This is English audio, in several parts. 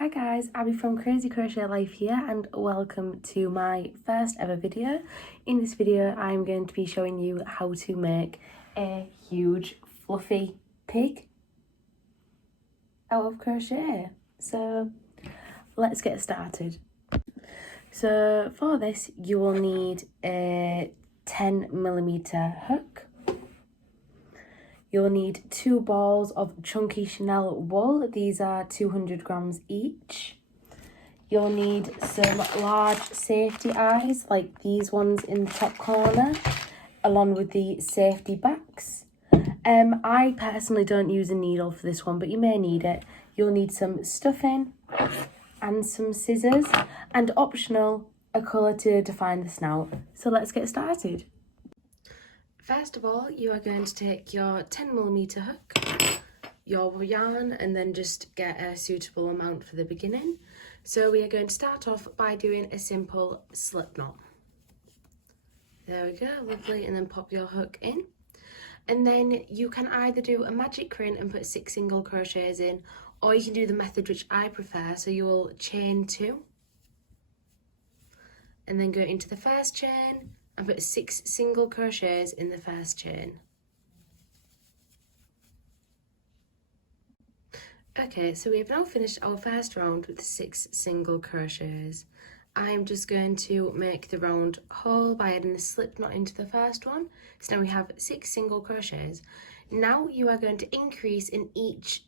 Hi guys, Abby from Crazy Crochet Life here and welcome to my first ever video. In this video I'm going to be showing you how to make a huge fluffy pig out of crochet. So let's get started. So for this you will need a 10mm hook. You'll need 2 balls of chunky Chanel wool. These are 200 grams each. You'll need some large safety eyes like these ones in the top corner, along with the safety backs. I personally don't use a needle for this one, but you may need it. You'll need some stuffing and some scissors, and optional, a colour to define the snout. So let's get started. First of all, you are going to take your 10mm hook, your yarn, and then just get a suitable amount for the beginning. So we are going to start off by doing a simple slip knot. There we go, lovely, and then pop your hook in. And then you can either do a magic crin and put 6 single crochets in, or you can do the method which I prefer, so you will chain 2, and then go into the first chain, and put 6 single crochets in the first chain. Okay, so we have now finished our first round with 6 single crochets. I am just going to make the round whole by adding a slip knot into the first one. So now we have 6 single crochets. Now you are going to increase in each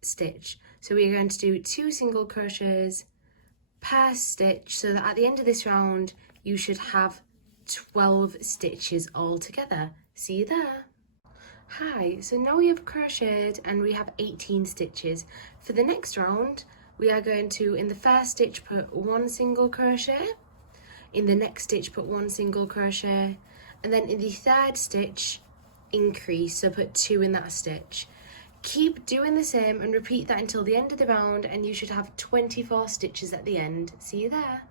stitch. So we are going to do 2 single crochets per stitch, so that at the end of this round you should have 12 stitches all together. See you there. Hi, so now we have crocheted and we have 18 stitches. For the next round, we are going to, in the first stitch, put 1 single crochet, in the next stitch put 1 single crochet, and then in the third stitch increase, so put 2 in that stitch. Keep doing the same and repeat that until the end of the round, and you should have 24 stitches at the end. See you there.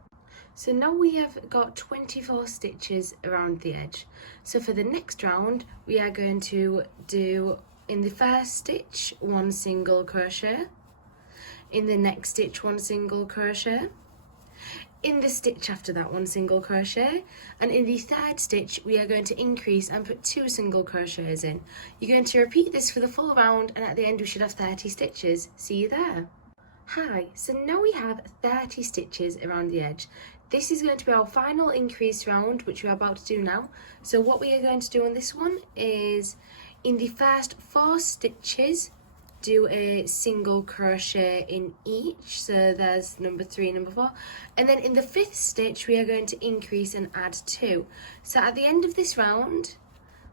So now we have got 24 stitches around the edge. So for the next round, we are going to do, in the first stitch, 1 single crochet, in the next stitch 1 single crochet, in the stitch after that 1 single crochet, and in the third stitch we are going to increase and put 2 single crochets in. You're going to repeat this for the full round, and at the end we should have 30 stitches. See you there. Hi, so now we have 30 stitches around the edge. This is going to be our final increase round, which we're about to do now. So what we are going to do on this one is, in the first 4 stitches, do a single crochet in each. So there's number 3, number 4. And then in the 5th stitch, we are going to increase and add 2. So at the end of this round,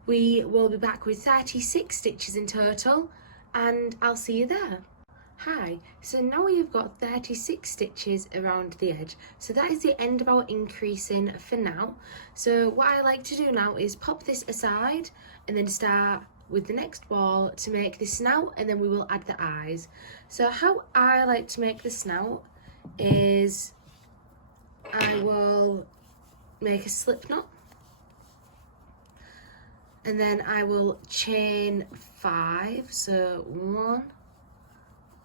we will be back with 36 stitches in total, and I'll see you there. Hi, so now we have got 36 stitches around the edge. So that is the end of our increasing for now. So what I like to do now is pop this aside and then start with the next ball to make the snout, and then we will add the eyes. So how I like to make the snout is I will make a slip knot, and then I will chain 5. So 1,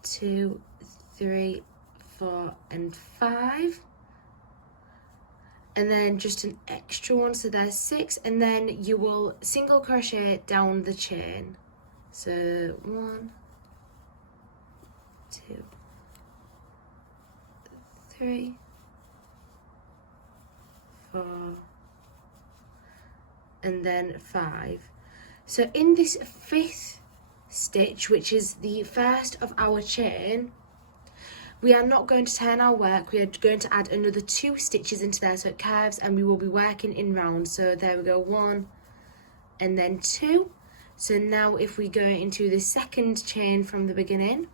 2, 3, 4, and 5, and then just an extra one, so there's 6, and then you will single crochet down the chain. So 1, 2, 3, 4, and then 5. So in this 5th stitch, which is the first of our chain, we are not going to turn our work. We are going to add another 2 stitches into there so it curves, and we will be working in rounds. So there we go, 1 and then 2. So now if we go into the 2nd chain from the beginning,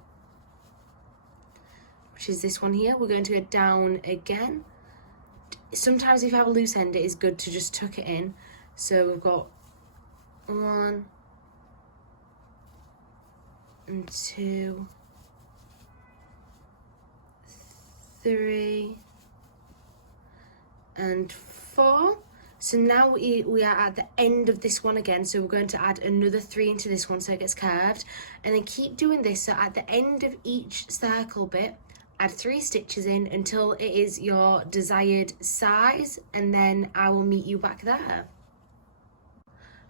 which is this one here, we're going to go down again. Sometimes if you have a loose end, it is good to just tuck it in. So we've got 1 and 2, 3 and 4. So now we are at the end of this one again, so we're going to add another 3 into this one so it gets curved, and then keep doing this. So at the end of each circle bit, add 3 stitches in until it is your desired size, and then I will meet you back there.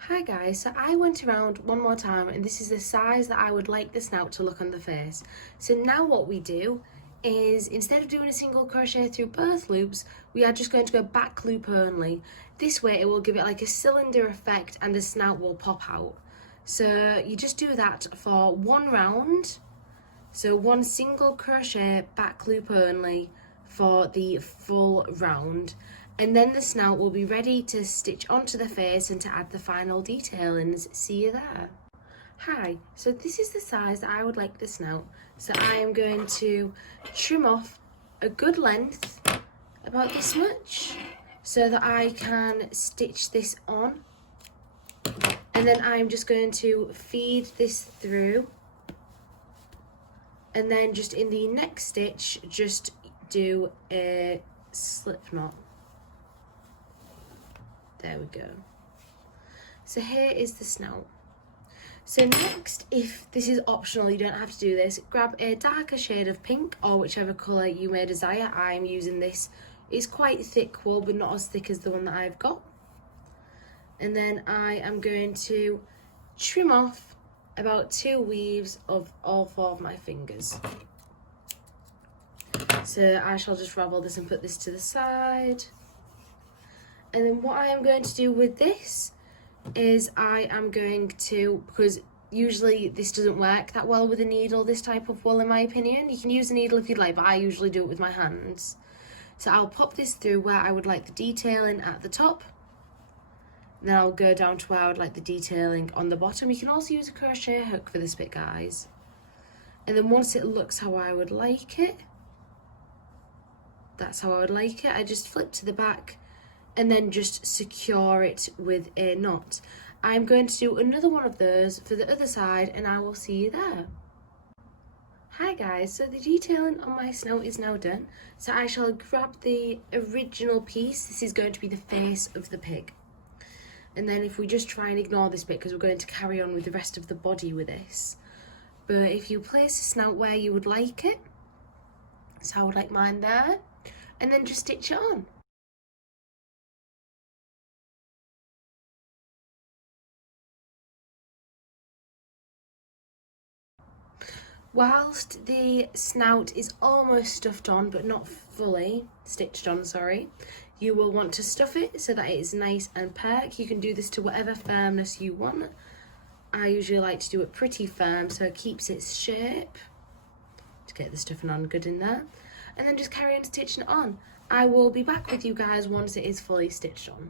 Hi guys, so I went around one more time and this is the size that I would like the snout to look on the face. So now what we do is, instead of doing a single crochet through both loops, we are just going to go back loop only. This way it will give it like a cylinder effect and the snout will pop out. So you just do that for 1 round. So 1 single crochet back loop only for the full round. And then the snout will be ready to stitch onto the face and to add the final detailings. See you there. Hi, so this is the size that I would like the snout. So I am going to trim off a good length, about this much, so that I can stitch this on. And then I'm just going to feed this through. And then just in the next stitch, just do a slip knot. There we go. So here is the snout. So next, if this is optional, you don't have to do this, grab a darker shade of pink or whichever colour you may desire. I'm using this. It's quite thick wool, but not as thick as the one that I've got. And then I am going to trim off about 2 weaves of all 4 of my fingers. So I shall just ravel this and put this to the side. And then what I am going to do with this is I am going to, because usually this doesn't work that well with a needle, this type of wool in my opinion. You can use a needle if you'd like, but I usually do it with my hands. So I'll pop this through where I would like the detailing at the top. And then I'll go down to where I would like the detailing on the bottom. You can also use a crochet hook for this bit, guys. And then once it looks how I would like it, that's how I would like it, I just flip to the back and then just secure it with a knot. I'm going to do another one of those for the other side and I will see you there. Hi guys, so the detailing on my snout is now done. So I shall grab the original piece. This is going to be the face of the pig. And then if we just try and ignore this bit, because we're going to carry on with the rest of the body with this. But if you place the snout where you would like it, so I would like mine there, and then just stitch it on. Whilst the snout is almost stuffed on, but not fully stitched on, sorry, you will want to stuff it so that it is nice and perk. You can do this to whatever firmness you want. I usually like to do it pretty firm so it keeps its shape. To get the stuffing on good in there. And then just carry on stitching it on. I will be back with you guys once it is fully stitched on.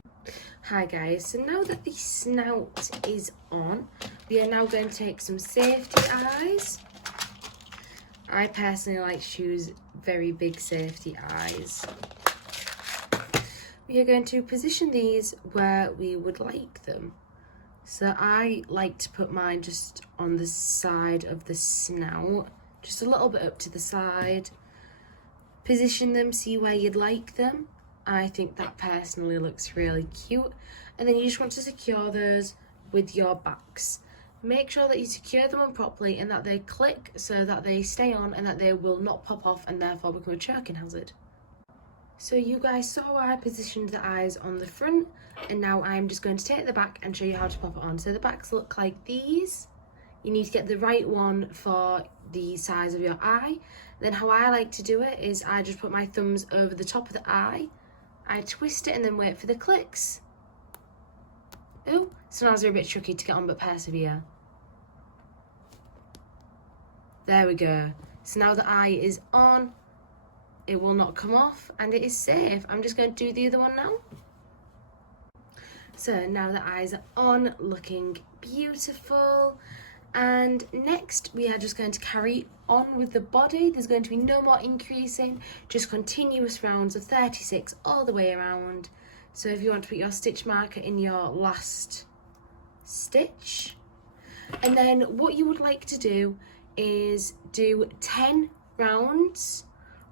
Hi guys, so now that the snout is on, we are now going to take some safety eyes. I personally like to choose very big safety eyes. We are going to position these where we would like them. So I like to put mine just on the side of the snout, just a little bit up to the side. Position them, see where you'd like them. I think that personally looks really cute. And then you just want to secure those with your backs. Make sure that you secure them on properly and that they click so that they stay on and that they will not pop off and therefore become a choking hazard. So you guys saw I positioned the eyes on the front, and now I'm just going to take the back and show you how to pop it on. So the backs look like these. You need to get the right one for the size of your eye. Then how I like to do it is I just put my thumbs over the top of the eye, I twist it and then wait for the clicks. Oh, sometimes they're a bit tricky to get on, but persevere. There we go. So now the eye is on, it will not come off and it is safe. I'm just going to do the other one now. So now the eyes are on, looking beautiful. And next we are just going to carry on with the body. There's going to be no more increasing, just continuous rounds of 36 all the way around. So if you want to put your stitch marker in your last stitch. And then what you would like to do is do 10 rounds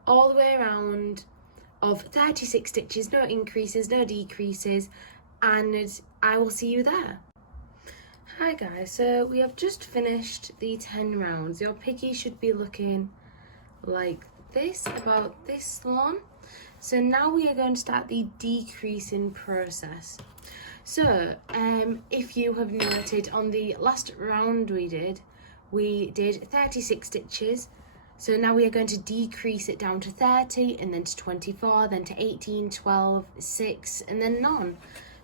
all the way around of 36 stitches, no increases, no decreases, and I will see you there. Hi guys, so we have just finished the 10 rounds. Your piggy should be looking like this, about this long. So now we are going to start the decreasing process. So if you have noted, on the last round we did 36 stitches. So now we are going to decrease it down to 30, and then to 24, then to 18, 12, 6, and then none.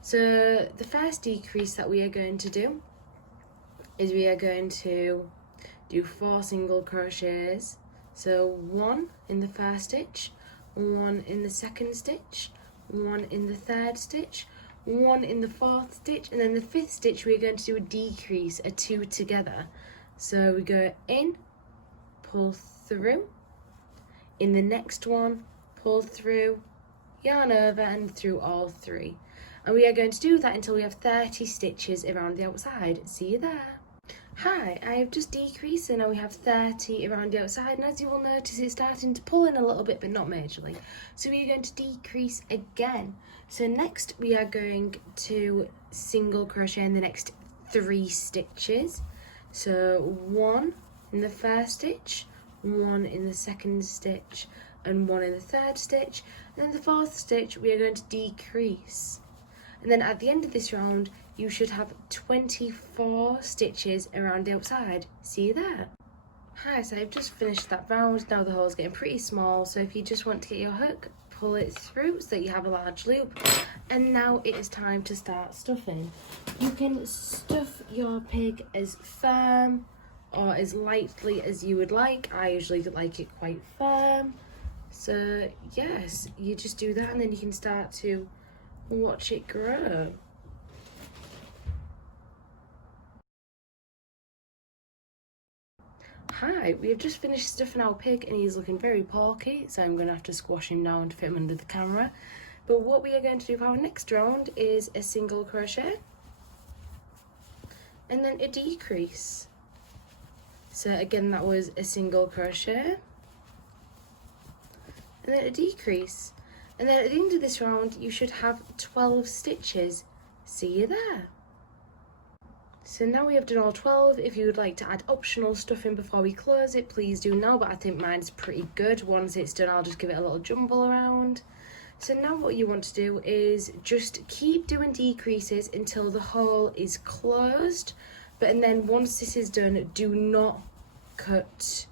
So the first decrease that we are going to do is we are going to do 4 single crochets. So 1 in the first stitch, 1 in the second stitch, 1 in the third stitch, 1 in the fourth stitch, and then the fifth stitch we're going to do a decrease, a 2 together. So we go in, pull through, in the next one, pull through, yarn over and through all 3. And we are going to do that until we have 30 stitches around the outside. See you there. Hi, I have just decreased and now we have 30 around the outside, and as you will notice it's starting to pull in a little bit but not majorly. So we are going to decrease again. So next we are going to single crochet in the next 3 stitches. So 1 in the first stitch, 1 in the second stitch, and 1 in the third stitch, and then the fourth stitch we are going to decrease. And then at the end of this round you should have 24 stitches around the outside. See you there. Hi, so I've just finished that round. Now the hole's getting pretty small, so if you just want to get your hook, pull it through so that you have a large loop. And now it is time to start stuffing. You can stuff your pig as firm or as lightly as you would like. I usually like it quite firm. So yes, you just do that and then you can start to watch it grow. Hi, we have just finished stuffing our pig and he's looking very porky, so I'm going to have to squash him down to fit him under the camera. But what we are going to do for our next round is a single crochet and then a decrease. So again, that was a single crochet and then a decrease. And then at the end of this round, you should have 12 stitches. See you there. So now we have done all 12. If you would like to add optional stuffing before we close it, please do now, but I think mine's pretty good. Once it's done, I'll just give it a little jumble around. So now what you want to do is just keep doing decreases until the hole is closed. And then once this is done, do not cut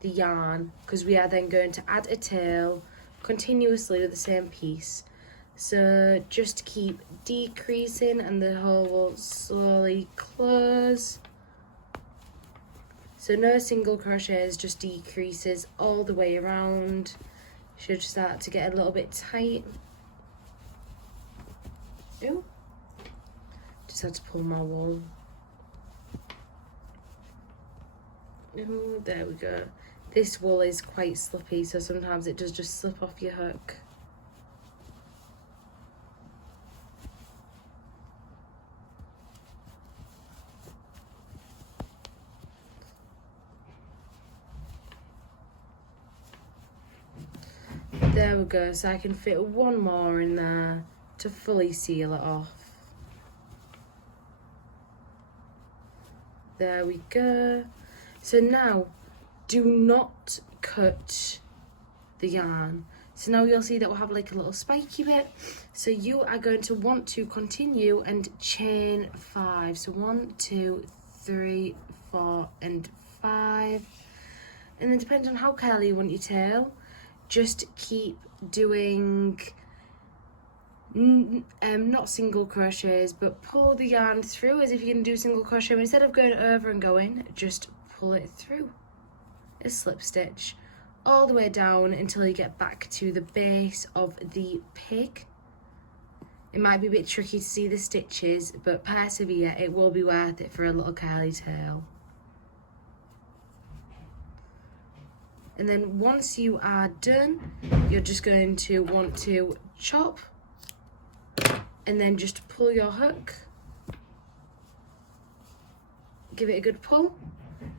the yarn, because we are then going to add a tail continuously with the same piece. So just keep decreasing and the hole will slowly close. So no single crochets, just decreases all the way around. Should start to get a little bit tight. Ooh. Just had to pull my wool. Ooh, there we go. This wool is quite slippy, so sometimes it does just slip off your hook. There we go, so I can fit one more in there to fully seal it off. There we go. So now, do not cut the yarn. So now you'll see that we'll have like a little spiky bit. So you are going to want to continue and chain 5. So 1, 2, 3, 4, and 5. And then depending on how curly you want your tail, just keep doing not single crochets, but pull the yarn through as if you're going to do single crochet. But instead of going over and going, just pull it through a slip stitch all the way down until you get back to the base of the pig. It might be a bit tricky to see the stitches, but persevere, it will be worth it for a little curly tail. And then once you are done, you're just going to want to chop and then just pull your hook, give it a good pull,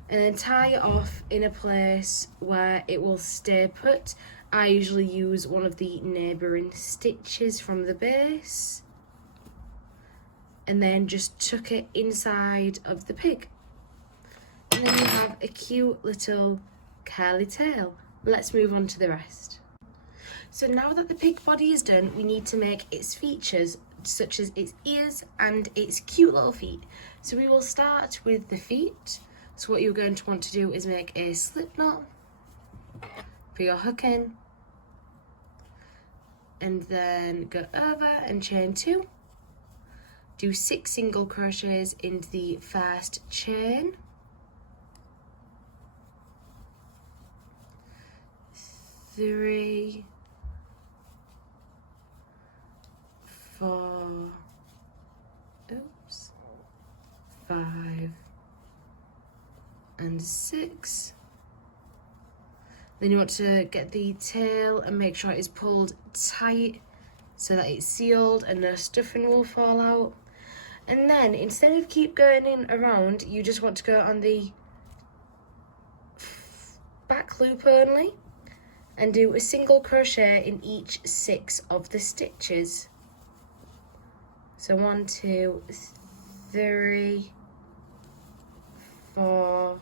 and then tie it off in a place where it will stay put. I usually use one of the neighbouring stitches from the base and then just tuck it inside of the pig. And then you have a cute little curly tail. let's move on to the rest. So now that the pig body is done, we need to make its features, such as its ears and its cute little feet. So we will start with the feet. So what you're going to want to do is make a slip knot for your hook in, and then go over and chain 2. Do 6 single crochets into the first chain, 3, 4, 5 and 6. Then you want to get the tail and make sure it is pulled tight so that it's sealed and no stuffing will fall out. And then instead of keep going in around, you just want to go on the back loop only and do a single crochet in each 6 of the stitches. So 1, 2, 3, 4,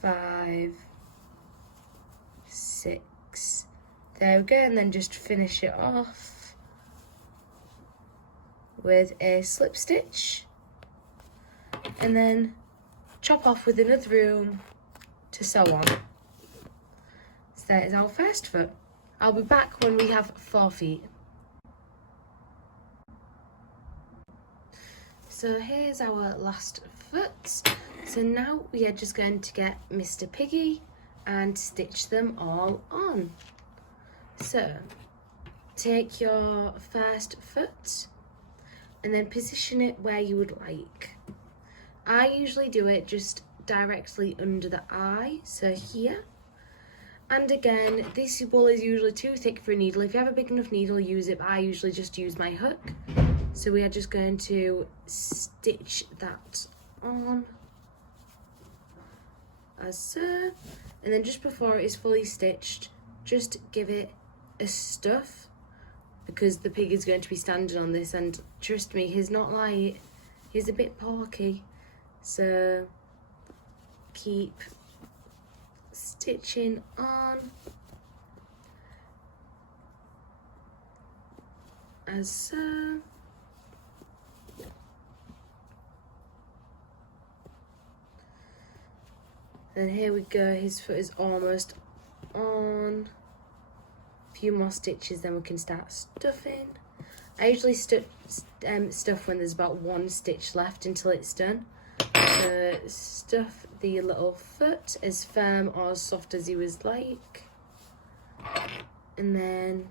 5, 6. There we go, and then just finish it off with a slip stitch, and then chop off with another room to sew on. So that is our first foot. I'll be back when we have 4 feet. So here's our last foot. So now we are just going to get Mr. Piggy and stitch them all on. So take your first foot and then position it where you would like. I usually do it just directly under the eye, so here. And again, this wool is usually too thick for a needle. If you have a big enough needle, use it, but I usually just use my hook. So we are just going to stitch that on, as so. And then just before it is fully stitched, just give it a stuff, because the pig is going to be standing on this, and trust me, he's not light, he's a bit porky. So keep stitching on, as so. And here we go, his foot is almost on. A few more stitches, then we can start stuffing. I usually stuff when there's about 1 stitch left until it's done. So stuff the little foot as firm or as soft as you would like. And then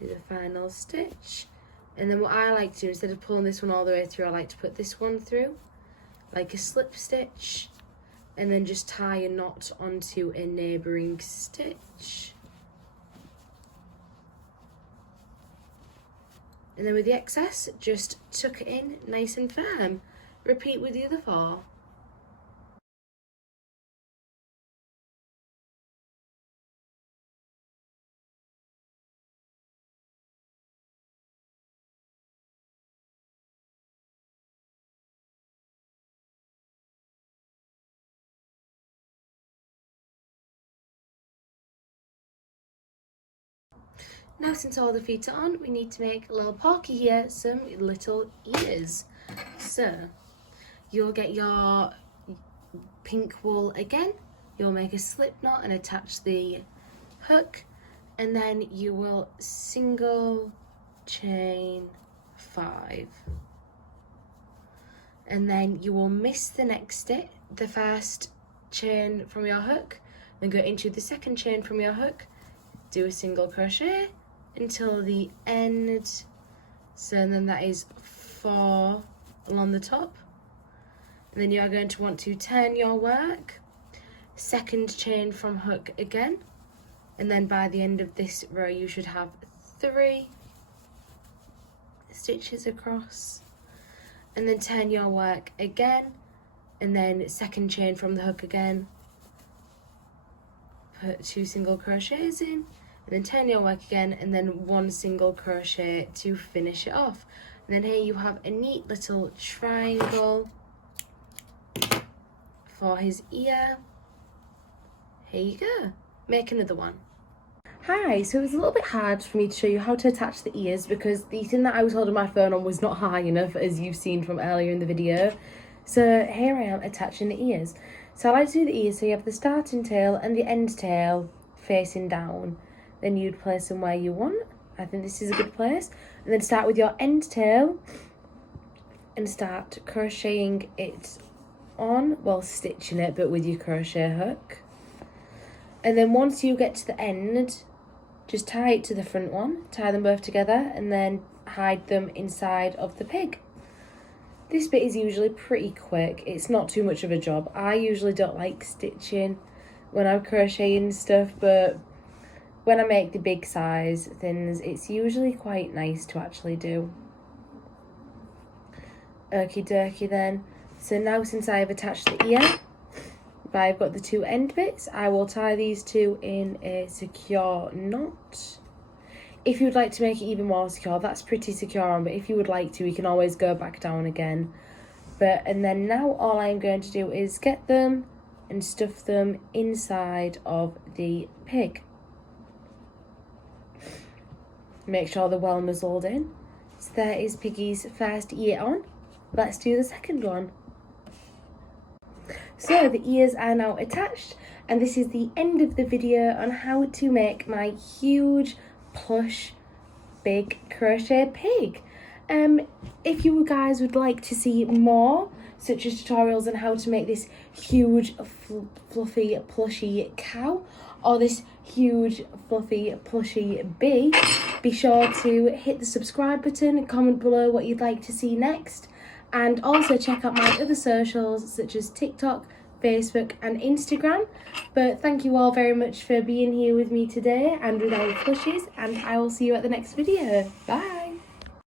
do the final stitch. And then what I like to do, instead of pulling this one all the way through, I like to put this one through, like a slip stitch, and then just tie a knot onto a neighbouring stitch. And then with the excess, just tuck it in nice and firm. Repeat with the other 4. Now, since all the feet are on, we need to make little Porky here some little ears. So you'll get your pink wool again, you'll make a slip knot and attach the hook, and then you will single chain 5, and then you will miss the next stitch, the first chain from your hook, then go into the second chain from your hook, do a single crochet until the end. So then that is 4 along the top, and then you are going to want to turn your work, second chain from hook again, and then by the end of this row you should have 3 stitches across, and then turn your work again, and then second chain from the hook again, put 2 single crochets in, and then turn your work again, and then 1 single crochet to finish it off. And then here you have a neat little triangle for his ear. Here you go. Make another one. Hi, so it was a little bit hard for me to show you how to attach the ears because the thing that I was holding my phone on was not high enough, as you've seen from earlier in the video. So here I am attaching the ears. So I like to do the ears so you have the starting tail and the end tail facing down. Then you'd place them where you want. I think this is a good place. And then start with your end tail and start crocheting it on, well, stitching it, but with your crochet hook. And then once you get to the end, just tie it to the front one, tie them both together, and then hide them inside of the pig. This bit is usually pretty quick. It's not too much of a job. I usually don't like stitching when I'm crocheting stuff, but when I make the big size things, it's usually quite nice to actually do. Okie dokie then. So now since I've attached the ear, I've got the two end bits, I will tie these two in a secure knot. If you'd like to make it even more secure, that's pretty secure on, but if you would like to, you can always go back down again. And then now all I'm going to do is get them and stuff them inside of the pig. Make sure they're well muzzled in. So there is Piggy's first ear on. Let's do the second one. So the ears are now attached, and this is the end of the video on how to make my huge plush big crochet pig. If you guys would like to see more such as tutorials on how to make this huge fluffy plushy cow or this huge fluffy plushy bee, be sure to hit the subscribe button and comment below what you'd like to see next. And also check out my other socials such as TikTok, Facebook and Instagram. But thank you all very much for being here with me today and with our plushies, and I will see you at the next video. Bye!